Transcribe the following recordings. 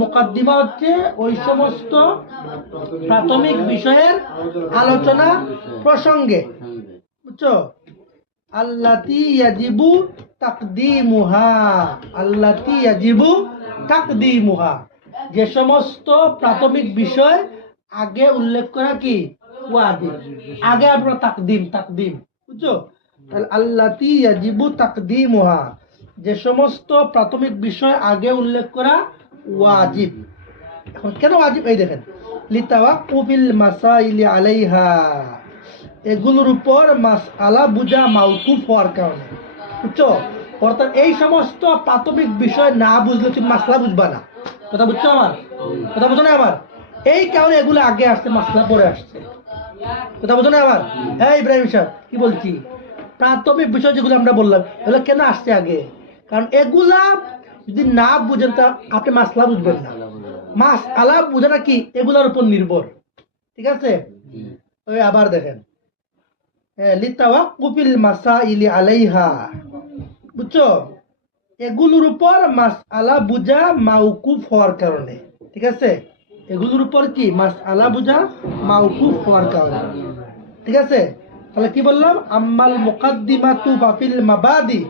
মুকাদ্দিমা হচ্ছে ওই সমস্ত প্রাথমিক বিষয়ের আলোচনা প্রসঙ্গে, বুঝছো? আল্লাতি ইয়াজিবু তাকদিমুহা, আল্লাতি ইয়াজিবু তাকদিমুহা, যে সমস্ত প্রাথমিক বিষয় আগে উল্লেখ করা কি ওয়াজিব, আগে আপনার তাকদিম তাকদিম, বুঝছো? তাহলে আল্লাতি ইয়াজিবু তাকদিমুহা, যে সমস্ত প্রাথমিক বিষয় আগে উল্লেখ করা ওয়াজিব। এখন কেন ওয়াজিব? এই দেখেন, লিতাওয়াক্কুফিল মাসাইলি আলাইহা, এগুলোর উপর মাসআলা বুঝা মাওকুফ হওয়ার কারণে, বুঝছো? অর্থাৎ এই সমস্ত প্রাথমিক বিষয় না বুঝলে তুমি মাসলা বুঝবা না। কথা বুঝছো আমার? কথা বুঝো না আমার? এই কারণে এগুলো আগে আসছে, মাসলা পরে আসছে। কথা বুঝো না আমার? হ্যাঁ ইব্রাহিম সাহেব, কি বলছি? প্রাথমিক বিষয় যেগুলো আমরা বললাম এগুলো কেন আসছে আগে? কারণ এগুলা যদি না বুঝেন তা আপনি মাসলা বুঝবেন না। মাসআলা বুঝাটা কি এগুলোর উপর নির্ভর, ঠিক আছে? ওই আবার দেখেন, লিতাওয়াক্কুফিল মাসাইলি আলাইহা, বুঝছো? এগুলোর উপর মাসআলা বুঝা মাওকুফ হওয়ার কারণে, ঠিক আছে? এগুলোর উপর কি মাসআলা বুঝা মাওকুফ হওয়ার কারণে, ঠিক আছে? তাহলে কি বললাম? আম্মাল মুকাদ্দিমাতু ফাফিল মাবাদি,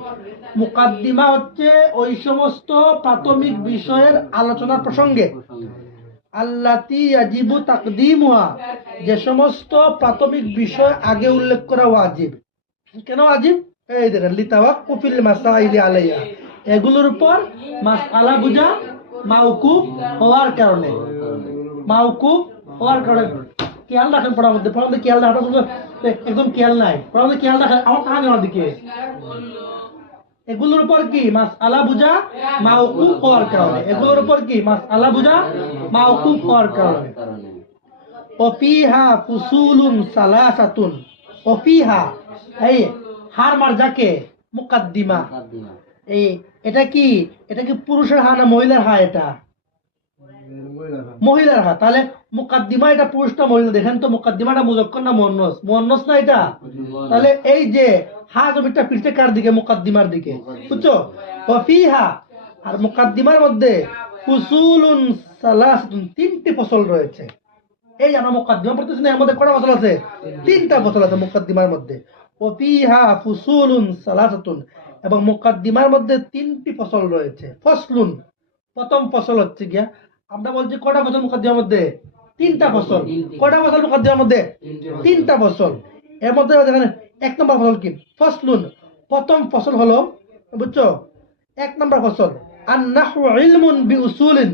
মুকাদ্দিমা হচ্ছে ওই সমস্ত প্রাথমিক বিষয়ের আলোচনার প্রসঙ্গে, আল্লাতি ইয়াজিবু তাকদিমুহা, যে সমস্ত প্রাথমিক বিষয় আগে উল্লেখ করা ওয়াজিব। কেন ওয়াজিব? এই দেখেন, লিতাওয়াক্কুফিল মাসাইলি আলাইহা, এগুলোর উপর মাসআলা বুঝা মাওকুফ হওয়ার কারণে, মাওকুফ হওয়ার কারণে। খেয়াল রাখেন পড়ার মধ্যে, পড়ার মধ্যে খেয়াল রাখা একদম খেয়াল নাই, পড়ার মধ্যে খেয়াল রাখেন। আমার কাহানি আমার দিকে, এগুলোর উপর কি মাসআলা বুঝা মাওকুফ হওয়ার কারণে, এগুলোর উপর কি মাসআলা বুঝা মাওকুফ হওয়ার কারণে। ওফিহা ফুসুলুন সালাসাতুন, ওফিহা, এই হার মার যাকে মুকাদ্দিমা, এই এটা কি পুরুষের হা না মহিলার হা? এটা মহিলার হা। তাহলে মুকাদ্দিমা এটা পুরুষ না মহিলা? দেখেন তো, মুকাদ্দিমাটা মুযাক্কার না মুয়ান্নাস? মুয়ান্নাস না এটা? তাহলে এই যে হা জমিটা ফিরছে কার দিকে? মুকাদ্দিমার দিকে, বুঝছো? ওয়াফিহা, আর মুকাদ্দিমার মধ্যে ফুসুলুন সালাসাতুন, তিনটি ফসল রয়েছে। এই আমরা মুকাদ্দিমা পড়তেছি না, এর মধ্যে কয়টা ফসল আছে? তিনটা ফসল আছে মুকাদ্দিমার মধ্যে। ওয়াফিহা ফুসুলুন সালাসাতুন, এবং মুকাদ্দিমার মধ্যে তিনটি ফসল রয়েছে। ফসলুন, প্রথম ফসল হচ্ছে গিয়া, আমরা বলছি কয়টা ফসল মুকাদ্দিমার মধ্যে? তিনটা ফসল। কয়টা ফসল মুকাদ্দিমার মধ্যে? তিনটা ফসল। এর মধ্যে দেখেন, এক নম্বর ফসল কি? ফসলুন, প্রথম ফসল হলো, বুঝছো? এক নম্বর ফসল, আন নাহু ইলমুন বিউসুলিন,